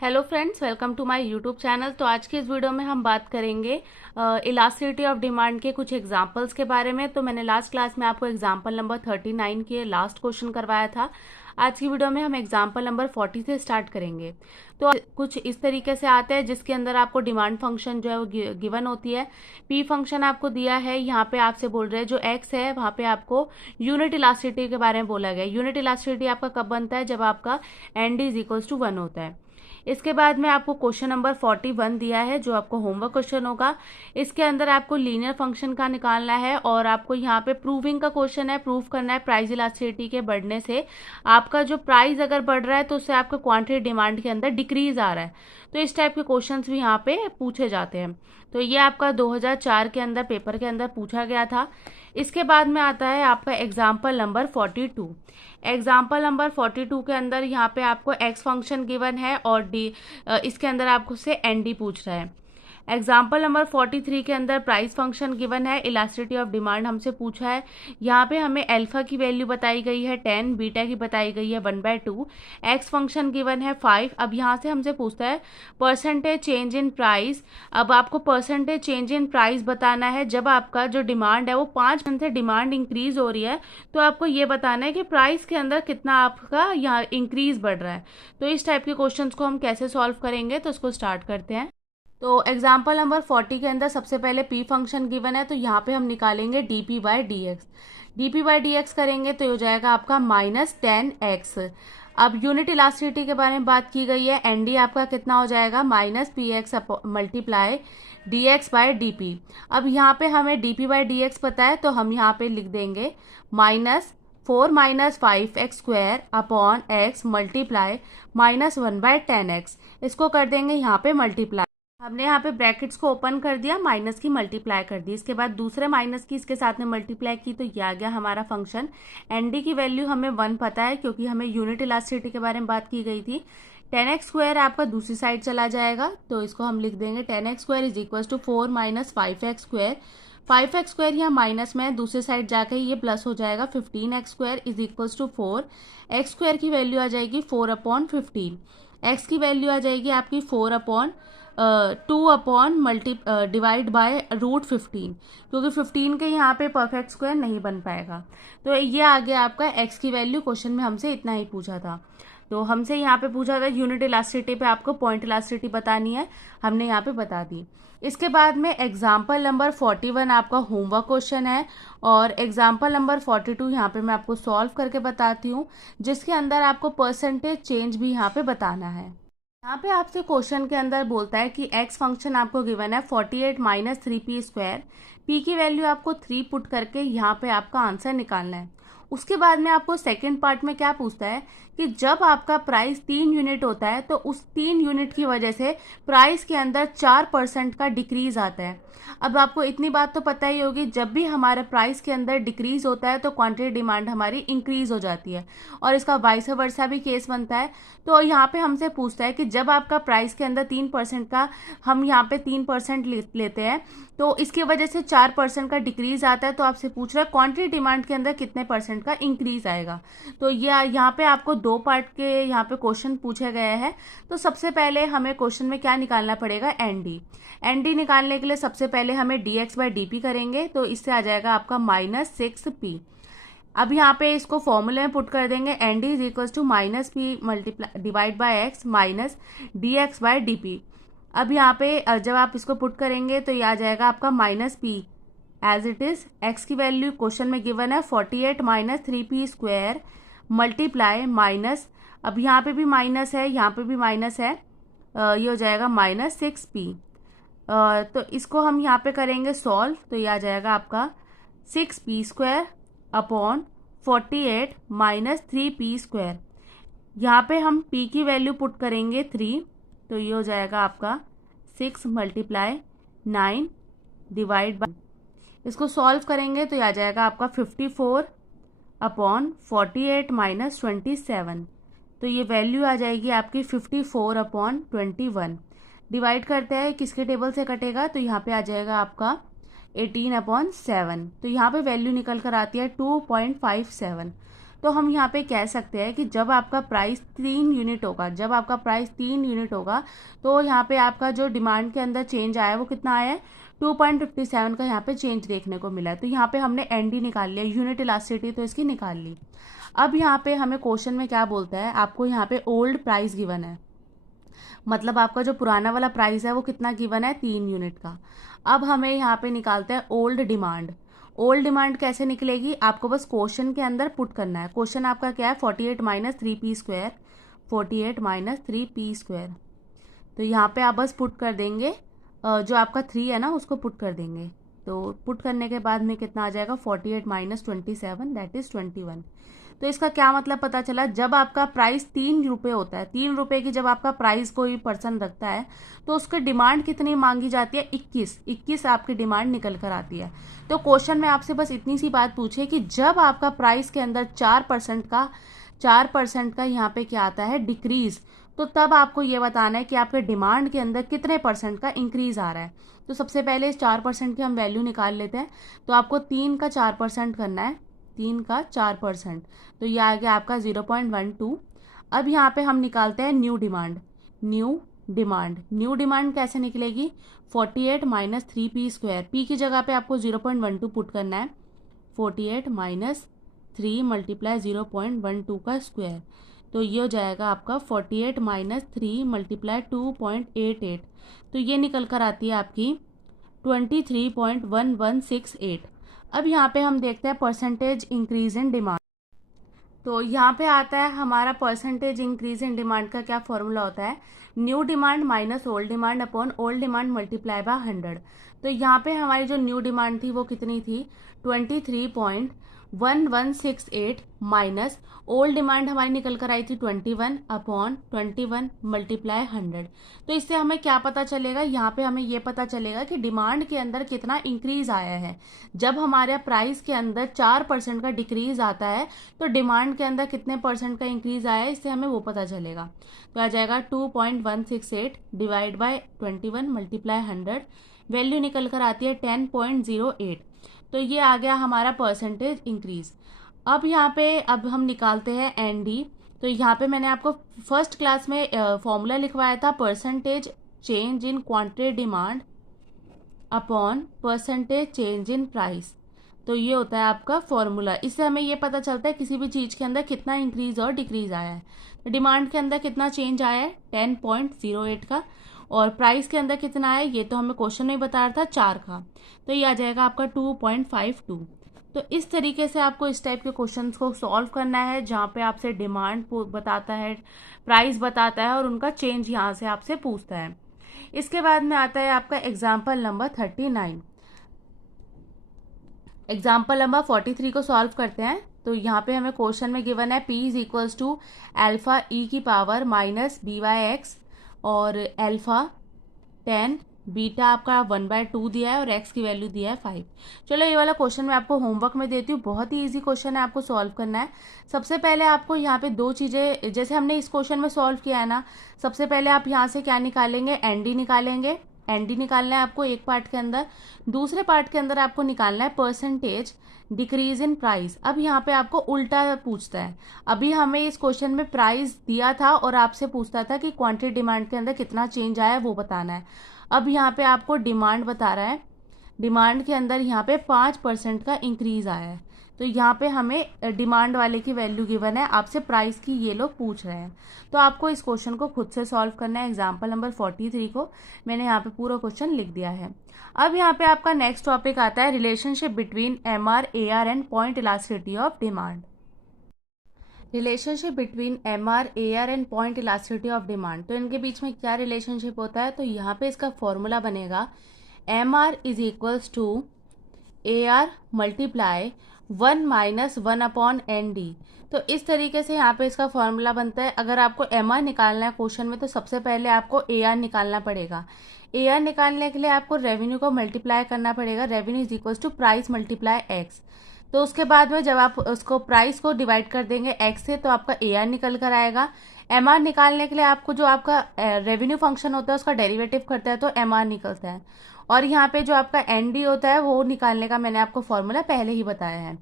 Hello friends, welcome to my YouTube channel. तो आज की इस वीडियो में हम बात करेंगे इलास्टिसिटी ऑफ डिमांड के कुछ एग्जांपल्स के बारे में। तो मैंने लास्ट क्लास में आपको एग्जांपल नंबर 39 के लास्ट क्वेश्चन करवाया था। आज की वीडियो में हम एग्जांपल नंबर 40 से स्टार्ट करेंगे। तो कुछ इस तरीके से आते हैं जिसके अंदर आपको डिमांड फंक्शन जो है वो गिवन होती है। पी फंक्शन आपको दिया है, यहाँ पे आपसे बोल रहे हैं जो एक्स है वहाँ पे आपको यूनिट इलास्टिसिटी के बारे में बोला गया। यूनिट इलास्टिसिटी आपका कब बनता है? जब आपका N D is equals to 1 होता है। इसके बाद में आपको क्वेश्चन नंबर 41 दिया है जो आपको होमवर्क क्वेश्चन होगा। इसके अंदर आपको लीनियर फंक्शन का निकालना है और आपको यहाँ पे प्रूविंग का क्वेश्चन है। प्रूव करना है प्राइस इलास्टिसिटी के बढ़ने से आपका जो प्राइस अगर बढ़ रहा है तो उससे आपका क्वांटिटी डिमांड के अंदर डिक्रीज आ रहा है। तो इस टाइप के क्वेश्चंस भी यहाँ पे पूछे जाते हैं। तो ये आपका 2004 के अंदर पेपर के अंदर पूछा गया था। इसके बाद में आता है आपका एग्जाम्पल नंबर 42। एग्जाम्पल नंबर 42 के अंदर यहाँ पे आपको एक्स फंक्शन गिवन है और इसके अंदर आपको से एन डी पूछ रहा है। एग्जाम्पल नंबर 43 के अंदर प्राइस फंक्शन गिवन है, इलास्टिसिटी ऑफ डिमांड हमसे पूछा है। यहाँ पे हमें अल्फा की वैल्यू बताई गई है 10, बीटा की बताई गई है 1/2, एक्स फंक्शन गिवन है 5। अब यहाँ से हमसे पूछता है परसेंटेज चेंज इन प्राइस। अब आपको परसेंटेज चेंज इन प्राइस बताना है जब आपका जो डिमांड है वो 5% से डिमांड इंक्रीज हो रही है, तो आपको ये बताना है कि प्राइस के अंदर कितना आपका यहाँ इंक्रीज बढ़ रहा है। तो इस टाइप के क्वेश्चंस को हम कैसे सॉल्व करेंगे, तो इसको स्टार्ट करते हैं। तो एग्जाम्पल नंबर 40 के अंदर सबसे पहले पी फंक्शन गिवन है, तो यहाँ पे हम निकालेंगे D P by D x. D P by D x करेंगे तो हो जाएगा आपका -10x। अब यूनिट इलास्टिसिटी के बारे में बात की गई है। एन डी आपका कितना हो जाएगा? -px multiply d x by d p. अब यहाँ पे हमें D P by D x पता है तो हम यहाँ पे लिख देंगे -4 - 5x square upon x multiply -1/10x। इसको कर देंगे यहाँ पे मल्टीप्लाई। हमने यहाँ पे ब्रैकेट्स को ओपन कर दिया, माइनस की मल्टीप्लाई कर दी, इसके बाद दूसरे माइनस की इसके साथ में मल्टीप्लाई की, तो ये आ गया हमारा फंक्शन। एन डी की वैल्यू हमें 1 पता है क्योंकि हमें यूनिट इलास्टिसिटी के बारे में बात की गई थी। 10x स्क्वायर आपका दूसरी साइड चला जाएगा तो इसको हम लिख देंगे 10x square is equal to 4 - 5x square. 5x square यहाँ माइनस में, दूसरी साइड जाके ये प्लस हो जाएगा। 15x square is equal to 4। X square की वैल्यू आ जाएगी 4/15। एक्स की वैल्यू आ जाएगी आपकी 4/2 डिवाइड बाय √15, क्योंकि 15 के यहाँ पे परफेक्ट स्क्वायर नहीं बन पाएगा। तो ये आ गया आपका एक्स की वैल्यू। क्वेश्चन में हमसे इतना ही पूछा था। तो हमसे यहाँ पे पूछा था यूनिट इलास्टिसिटी पे आपको पॉइंट इलास्टिसिटी बतानी है, हमने यहाँ पे बता दी। इसके बाद में एग्जाम्पल नंबर 41 आपका होमवर्क क्वेश्चन है और एग्जाम्पल नंबर 42 यहाँ पे मैं आपको सॉल्व करके बताती हूँ, जिसके अंदर आपको परसेंटेज चेंज भी यहाँ पे बताना है। यहाँ पे आपसे क्वेश्चन के अंदर बोलता है कि एक्स फंक्शन आपको गिवन है 48 - 3p स्क्वायर। पी की वैल्यू आपको 3 पुट करके यहाँ पे आपका आंसर निकालना है। उसके बाद में आपको सेकंड पार्ट में क्या पूछता है कि जब आपका प्राइस 3 यूनिट होता है तो उस 3 यूनिट की वजह से प्राइस के अंदर 4% का डिक्रीज आता है। अब आपको इतनी बात तो पता ही होगी, जब भी हमारे प्राइस के अंदर डिक्रीज होता है तो क्वांटिटी डिमांड हमारी इंक्रीज हो जाती है और इसका वाइस वर्सा भी केस बनता है। तो यहाँ पे हमसे पूछता है कि जब आपका प्राइस के अंदर 3% का, हम यहाँ पे 3% लेते हैं तो इसकी वजह से 4% का डिक्रीज आता है, तो आपसे पूछ रहा है क्वांटिटी डिमांड के अंदर कितने % का इंक्रीज आएगा। तो ये यहाँ पे आपको 2 पार्ट के यहाँ पे क्वेश्चन पूछे गए हैं। तो सबसे पहले हमें क्वेश्चन में क्या निकालना पड़ेगा? N D. एन डी निकालने के लिए सबसे पहले हमें D x by d P करेंगे, तो इससे आ जाएगा आपका -6p। अब यहाँ पे इसको फॉर्मूले में पुट कर देंगे, N D is equal to -p multiply divide by x minus d x by d p. अब यहाँ पे जब आप इसको पुट करेंगे तो ये आ जाएगा आपका -p as it is. X की वैल्यू क्वेश्चन में गिवन है 48 - 3p स्क्वायर मल्टीप्लाई माइनस, अब यहाँ पे भी माइनस है, यहाँ पे भी माइनस है, ये हो जाएगा -6p। तो इसको हम यहाँ पे करेंगे सॉल्व, तो ये आ जाएगा आपका 6p square upon 48 - 3p square. यहाँ पे हम p की वैल्यू पुट करेंगे 3, तो ये हो जाएगा आपका 6 × 9 डिवाइड बाय, इसको सॉल्व करेंगे तो ये आ जाएगा आपका 54/48 - 27। तो ये वैल्यू आ जाएगी आपकी 54/21। डिवाइड करते हैं, किसके टेबल से कटेगा? तो यहाँ पे आ जाएगा आपका 18/7। तो यहाँ पे वैल्यू निकल कर आती है 2.57। तो हम यहाँ पे कह सकते हैं कि जब आपका प्राइस 3 यूनिट होगा, जब आपका प्राइस 3 यूनिट होगा तो यहाँ पे आपका जो डिमांड के अंदर चेंज आया है वो कितना आया है, 2.57 का यहाँ पे चेंज देखने को मिला है। तो यहाँ पे हमने एनडी निकाल लिया, यूनिट इलास्टिसिटी तो इसकी निकाल ली। अब यहाँ पे हमें क्वेश्चन में क्या बोलता है, आपको यहाँ पे ओल्ड प्राइस गिवन है, मतलब आपका जो पुराना वाला प्राइस है वो कितना गिवन है, 3 यूनिट का। अब हमें यहाँ पे निकालते हैं ओल्ड डिमांड। ओल्ड डिमांड कैसे निकलेगी, आपको बस क्वेश्चन के अंदर पुट करना है। क्वेश्चन आपका क्या है, 48 minus 3p square, 48 minus 3p square. तो यहाँ पे आप बस पुट कर देंगे, जो आपका 3 है ना उसको पुट कर देंगे। तो पुट करने के बाद में कितना आ जाएगा, 48 माइनस 27 दैट इज 21। तो इसका क्या मतलब पता चला, जब आपका प्राइस 3 रुपये होता है, 3 रुपये की जब आपका प्राइस कोई पर्सन रखता है तो उसकी डिमांड कितनी मांगी जाती है, 21 आपकी डिमांड निकल कर आती है। तो क्वेश्चन में आपसे बस इतनी सी बात पूछे कि जब आपका प्राइस के अंदर 4% का यहाँ पे क्या आता है, डिक्रीज, तो तब आपको ये बताना है कि आपके डिमांड के अंदर कितने परसेंट का इंक्रीज आ रहा है। तो सबसे पहले इस 4% की हम वैल्यू निकाल लेते हैं। तो आपको 3 का 4% करना है, 3 का 4%, तो ये आ गया आपका 0.12। अब यहाँ पे हम निकालते हैं न्यू डिमांड। न्यू डिमांड कैसे निकलेगी, 48 माइनस 3p स्क्वायर, p की जगह पे आपको 0.12 पुट करना है, 48 माइनस 3 मल्टीप्लाई 0.12 का स्क्वायर। तो ये हो जाएगा आपका 48 माइनस 3 मल्टीप्लाई 2.88, तो ये निकल कर आती है आपकी 23.1168। अब यहाँ पे हम देखते हैं परसेंटेज इंक्रीज इन डिमांड। तो यहाँ पे आता है हमारा परसेंटेज इंक्रीज इन डिमांड का क्या फॉर्मूला होता है, new demand minus old demand upon old demand multiply by 100। तो यहाँ पे हमारी जो न्यू डिमांड थी वो कितनी थी, 23.1168 माइनस ओल्ड डिमांड हमारी निकल कर आई थी 21 अपॉन 21 मल्टीप्लाई 100। तो इससे हमें क्या पता चलेगा, यहाँ पे हमें ये पता चलेगा कि डिमांड के अंदर कितना इंक्रीज आया है। जब हमारे प्राइस के अंदर 4% का डिक्रीज आता है तो डिमांड के अंदर कितने परसेंट का इंक्रीज आया है, इससे हमें वो पता चलेगा। तो आ जाएगा 2.168 डिवाइड बाय 21 मल्टीप्लाई 100, वैल्यू निकल कर आती है 10.08। तो ये आ गया हमारा परसेंटेज इंक्रीज। अब यहाँ पे अब हम निकालते हैं एनडी। तो यहाँ पे मैंने आपको फर्स्ट क्लास में फॉर्मूला लिखवाया था, percentage change in quantity demand upon percentage change in price. तो ये होता है आपका फॉर्मूला। इससे हमें ये पता चलता है किसी भी चीज़ के अंदर कितना इंक्रीज और डिक्रीज आया है। तो डिमांड के अंदर कितना चेंज आया है, 10.08 का, और प्राइस के अंदर कितना है ये तो हमें क्वेश्चन में बता रहा था, 4 का। तो ये आ जाएगा आपका 2.52। तो इस तरीके से आपको इस टाइप के क्वेश्चंस को सॉल्व करना है, जहाँ पे आपसे डिमांड बताता है, प्राइस बताता है और उनका चेंज यहाँ से आपसे पूछता है। इसके बाद में आता है आपका एग्जाम्पल नंबर 39। एग्जाम्पल नंबर 43 को सॉल्व करते हैं। तो यहाँ पे हमें क्वेश्चन में गिवन है P is equals to alpha e की पावर माइनस BY(x) और अल्फा 10, बीटा आपका 1/2 दिया है और x की वैल्यू दिया है 5। चलो ये वाला क्वेश्चन मैं आपको होमवर्क में देती हूँ, बहुत ही इजी क्वेश्चन है, आपको सॉल्व करना है। सबसे पहले आपको यहाँ पे दो चीज़ें, जैसे हमने इस क्वेश्चन में सॉल्व किया है ना, सबसे पहले आप यहाँ से क्या निकालेंगे, एनडी निकालेंगे। एनडी निकालना है आपको एक पार्ट के अंदर। दूसरे पार्ट के अंदर आपको निकालना है परसेंटेज डिक्रीज इन प्राइस। अब यहाँ पे आपको उल्टा पूछता है। अभी हमें इस क्वेश्चन में प्राइस दिया था और आपसे पूछता था कि क्वांटिटी डिमांड के अंदर कितना चेंज आया है वो बताना है। अब यहाँ पे आपको डिमांड बता रहा है, डिमांड के अंदर यहाँ पे 5% का इंक्रीज आया है। तो यहाँ पे हमें डिमांड वाले की वैल्यू गिवन है, आपसे प्राइस की ये लोग पूछ रहे हैं। तो आपको इस क्वेश्चन को खुद से सॉल्व करना है। एग्जाम्पल नंबर 43 को मैंने यहाँ पे पूरा क्वेश्चन लिख दिया है। अब यहाँ पे आपका नेक्स्ट टॉपिक आता है relationship between MR, AR and point elasticity of demand. Relationship between MR, AR and point elasticity of demand. तो इनके बीच में क्या रिलेशनशिप होता है, तो यहाँ पे इसका फॉर्मूला बनेगा MR is equals to AR multiply 1 minus 1 upon ND। तो इस तरीके से यहाँ पे इसका फॉर्मूला बनता है। अगर आपको MR निकालना है क्वेश्चन में तो सबसे पहले आपको AR निकालना पड़ेगा। AR निकालने के लिए आपको रेवेन्यू को मल्टीप्लाई करना पड़ेगा, revenue is equals to price multiply x. तो उसके बाद में जब आप उसको प्राइस को डिवाइड कर देंगे एक्स से तो आपका AR निकल कर आएगा। MR निकालने के लिए आपको जो आपका रेवेन्यू फंक्शन होता है उसका डेरिवेटिव करता है तो MR निकलता है। और यहाँ पे जो आपका एन डी होता है वो निकालने का मैंने आपको फॉर्मूला पहले ही बताया है।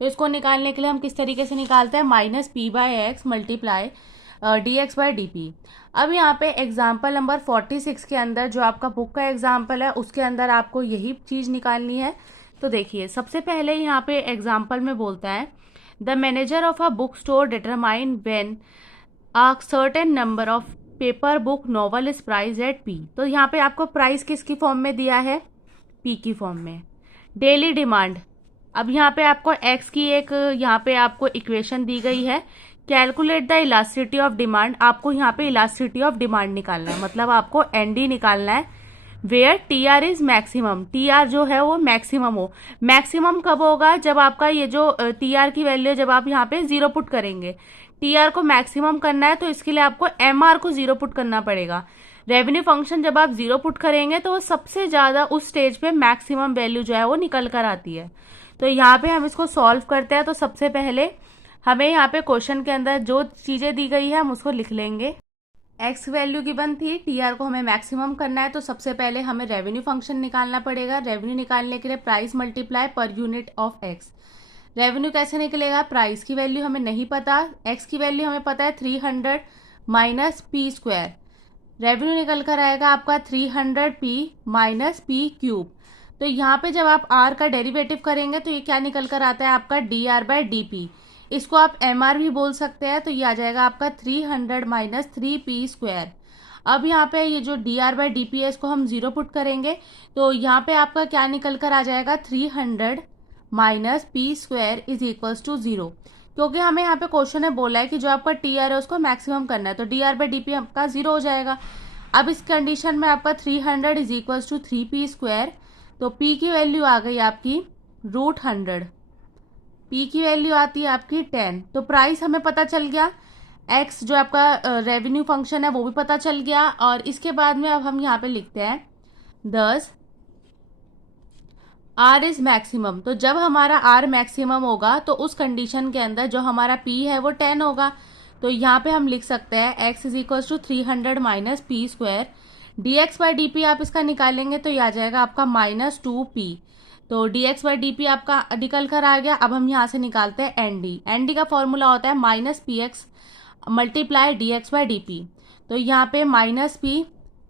तो इसको निकालने के लिए हम किस तरीके से निकालते हैं, minus p by x multiply d x by d p. अब यहाँ पे एग्जाम्पल नंबर 46 के अंदर जो आपका बुक का एग्जाम्पल है उसके अंदर आपको यही चीज़ निकालनी है। तो देखिए सबसे पहले यहाँ पे एग्जाम्पल में बोलता है the manager of a book store determine when a certain number of paper book novel is price at p. तो यहाँ पे आपको प्राइस किसकी फॉर्म में दिया है, पी की फॉर्म में। डेली डिमांड, अब यहाँ पे आपको एक्स की एक यहाँ पे आपको इक्वेशन दी गई है। Calculate the elasticity of demand, आपको यहाँ पे इलास्टिसिटी ऑफ डिमांड निकालना है, मतलब आपको एनडी निकालना है where T R is maximum, T R जो है वो मैक्सिमम हो। मैक्सिमम कब होगा, जब आपका ये जो टी आर की वैल्यू जब आप यहाँ पे जीरो पुट करेंगे, टी आर को मैक्सिमम करना है तो इसके लिए आपको एम आर को जीरो पुट करना पड़ेगा। रेवेन्यू फंक्शन जब आप जीरो पुट करेंगे तो सबसे ज्यादा उस स्टेज पे मैक्सिमम वैल्यू जो है वो निकल कर आती है। तो यहाँ पे हम इसको सॉल्व करते हैं। तो सबसे पहले हमें यहाँ पे क्वेश्चन के अंदर जो चीजें दी गई है हम उसको लिख लेंगे। एक्स वैल्यू गिवन थी, टी आर को हमें मैक्सिमम करना है तो सबसे पहले हमें रेवेन्यू फंक्शन निकालना पड़ेगा। रेवेन्यू निकालने के लिए price multiply per unit of x. Revenue कैसे निकलेगा, प्राइस की वैल्यू हमें नहीं पता, एक्स की वैल्यू हमें पता है 300 माइनस पी स्क्वायर। रेवेन्यू निकल कर आएगा आपका 300 पी माइनस पी क्यूब। तो यहाँ पे जब आप आर का डेरिवेटिव करेंगे तो ये क्या निकल कर आता है आपका d r by d p. इसको आप एम आर भी बोल सकते हैं। तो ये आ जाएगा आपका 300 माइनस 3 पी स्क्वायर। अब यहाँ पे ये जो d r by d p है इसको हम जीरो पुट करेंगे तो यहाँ पे आपका क्या निकल कर आ जाएगा 300 minus p square is equals to zero, क्योंकि हमें यहाँ पे क्वेश्चन है बोला है कि जो आपका टी आर है उसको मैक्सिमम करना है। तो d r by d p आपका जीरो हो जाएगा। अब इस कंडीशन में आपका 300 is equals to 3 p square. तो p की वैल्यू आ गई आपकी √100, p की वैल्यू आती है आपकी 10। तो प्राइस हमें पता चल गया, x जो आपका रेवेन्यू फंक्शन है वो भी पता चल गया। और इसके बाद में अब हम यहाँ पे लिखते हैं दस r इज मैक्सिमम। तो जब हमारा r मैक्सिमम होगा तो उस कंडीशन के अंदर जो हमारा p है वो 10 होगा। तो यहाँ पे हम लिख सकते हैं x is equal to 300 minus p square. D x by d p आप इसका निकालेंगे तो ये आ जाएगा आपका -2p। तो D x by d p आपका निकल कर आ गया। अब हम यहाँ से निकालते हैं एन डी। एन डी का फॉर्मूला होता है minus P x multiply d x by d P. तो यहाँ पे minus P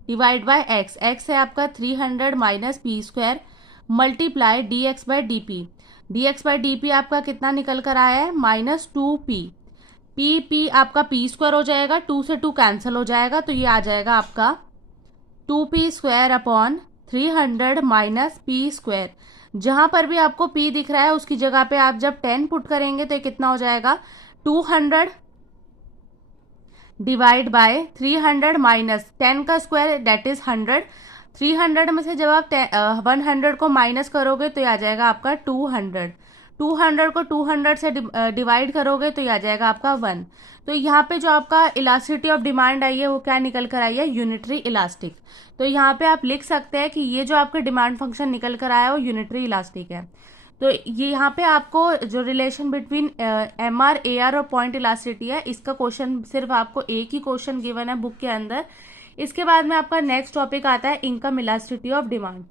divide by x, x है आपका 300 minus p square multiply d x by d P. D x by d p आपका कितना निकल कर आया है -2p। पी आपका पी स्क्वायर हो जाएगा, 2 से 2 कैंसिल हो जाएगा तो ये आ जाएगा आपका 2p square upon 300 minus p square. जहां पर भी आपको p दिख रहा है उसकी जगह पे आप जब 10 पुट करेंगे तो ये कितना हो जाएगा 200 डिवाइड बाय 300 माइनस 10 का स्क्वायर दैट इज 100। 300 में से जब आप 100 को माइनस करोगे तो ये आ जाएगा आपका 200। 200 को 200 से डिवाइड करोगे तो ये आ जाएगा आपका 1। तो यहाँ पे जो आपका इलास्टिसिटी ऑफ डिमांड आई है वो क्या निकल कर आई है, यूनिटरी इलास्टिक। तो यहाँ पे आप लिख सकते हैं कि ये जो आपका डिमांड फंक्शन निकल कर आया है वो यूनिटरी इलास्टिक है। तो ये यहाँ पे आपको जो relation between M R A R और पॉइंट इलास्टिसिटी है इसका क्वेश्चन सिर्फ आपको एक ही क्वेश्चन गिवन है बुक के अंदर। इसके बाद में आपका नेक्स्ट टॉपिक आता है इनकम इलास्टिसिटी ऑफ डिमांड,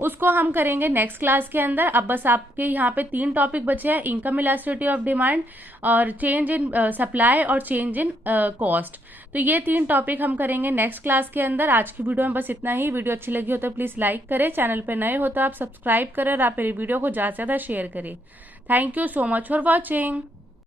उसको हम करेंगे नेक्स्ट क्लास के अंदर। अब बस आपके यहाँ पे 3 टॉपिक बचे हैं, इनकम इलास्टिसिटी ऑफ डिमांड और चेंज इन सप्लाई और चेंज इन कॉस्ट। तो ये 3 टॉपिक हम करेंगे नेक्स्ट क्लास के अंदर। आज की वीडियो में बस इतना ही। वीडियो अच्छी लगी हो तो प्लीज लाइक करें, चैनल पे नए हो तो आप सब्सक्राइब करें और आप मेरी वीडियो को ज्यादा से ज्यादा शेयर करें। Thank you so much for watching.